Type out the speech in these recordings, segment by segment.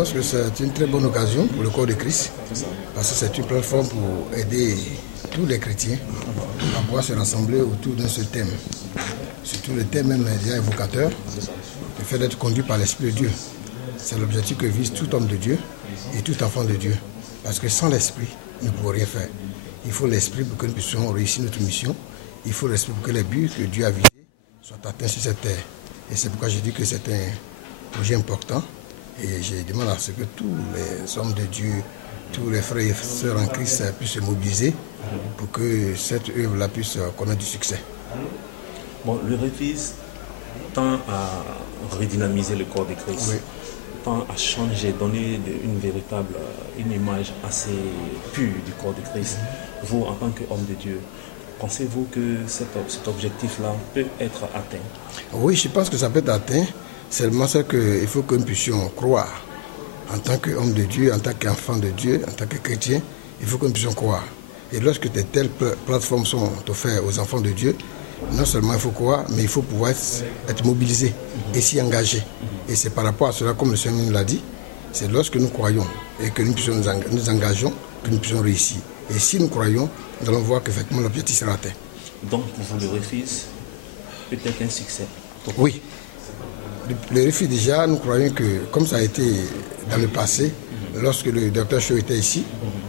Je pense que c'est une très bonne occasion pour le corps de Christ, parce que c'est une plateforme pour aider tous les chrétiens à pouvoir se rassembler autour d'un seul thème. Surtout le thème même déjà évocateur, le fait d'être conduit par l'Esprit de Dieu. C'est l'objectif que vise tout homme de Dieu et tout enfant de Dieu. Parce que sans l'Esprit, nous ne pouvons rien faire. Il faut l'Esprit pour que nous puissions réussir notre mission. Il faut l'Esprit pour que les buts que Dieu a visés soient atteints sur cette terre. Et c'est pourquoi je dis que c'est un projet important. Et je demande à ce que tous les hommes de Dieu, tous les frères et sœurs en Christ puissent se mobiliser pour que cette œuvre-là puisse connaître du succès. Bon, le REFIS tend à redynamiser le corps de Christ, oui. Tend à changer, donner une image assez pure du corps de Christ. Vous, en tant qu'homme de Dieu, pensez-vous que cet objectif-là peut être atteint? Oui, je pense que ça peut être atteint. Seulement c'est qu'il faut que nous puissions croire. En tant qu'homme de Dieu, en tant qu'enfant de Dieu, en tant que chrétien, il faut que nous puissions croire. Et lorsque de telles plateformes sont offertes aux enfants de Dieu, non seulement il faut croire, mais il faut pouvoir être mobilisé et s'y engager. Et c'est par rapport à cela, comme le Seigneur nous l'a dit, c'est lorsque nous croyons et que nous puissions nous engageons que nous puissions réussir. Et si nous croyons, nous allons voir qu'effectivement l'objectif sera atteint. Donc pour vous, le REFIS peut être un succès? Oui. Le REFIS, déjà, nous croyons que, comme ça a été dans le passé, lorsque le Dr Cho était ici,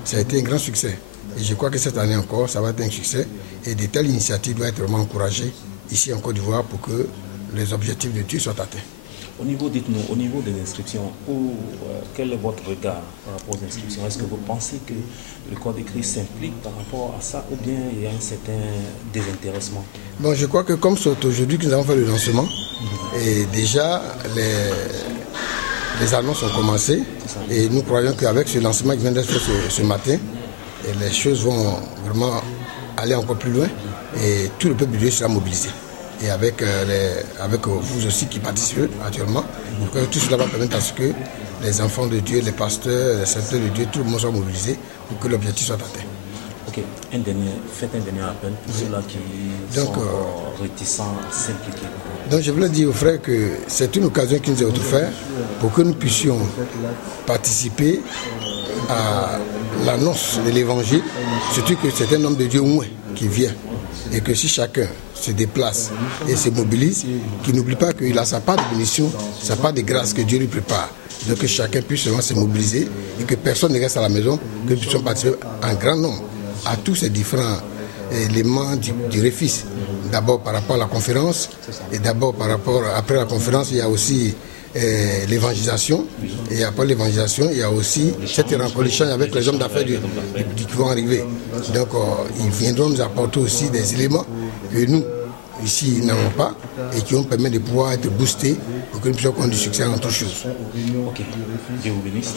ça a été un grand succès. Et je crois que cette année encore, ça va être un succès. Et de telles initiatives doivent être vraiment encouragées ici en Côte d'Ivoire pour que les objectifs de Dieu soient atteints. Dites-nous, au niveau des inscriptions, quel est votre regard par rapport aux inscriptions? Est-ce que vous pensez que le corps de Christ s'implique par rapport à ça ou bien il y a un certain désintéressement? Bon, je crois que comme c'est aujourd'hui que nous avons fait le lancement, et déjà les annonces ont commencé et nous croyons qu'avec ce lancement qui vient d'être fait ce matin, et les choses vont vraiment aller encore plus loin et tout le peuple de Dieu sera mobilisé. Et avec vous aussi qui participez actuellement, tout cela va permettre à ce que les enfants de Dieu, les pasteurs, les serviteurs de Dieu, tout le monde soit mobilisé pour que l'objectif soit atteint. Ok, faites un dernier appel pour ceux-là qui sont réticents à s'impliquer. Donc je voulais dire aux frères que c'est une occasion qui nous est offerte pour que nous puissions participer à l'annonce de l'évangile, surtout que c'est un homme de Dieu moins qui vient. Et que si chacun se déplace et se mobilise, qu'il n'oublie pas qu'il a sa part de bénédiction, sa part de grâce que Dieu lui prépare. Donc que chacun puisse seulement se mobiliser et que personne ne reste à la maison, que nous puissions participer en grand nombre à tous ces différents éléments du REFIS. D'abord par rapport à la conférence, et d'abord après la conférence, il y a aussi l'évangélisation, et après l'évangélisation, il y a aussi cette rencontre, l'échange avec les hommes d'affaires qui vont arriver. Donc ils viendront nous apporter aussi des éléments que nous, ici, n'avons pas, et qui vont permettre de pouvoir être boostés pour que nous puissions avoir du succès en toutes choses. Ok, Dieu vous bénisse.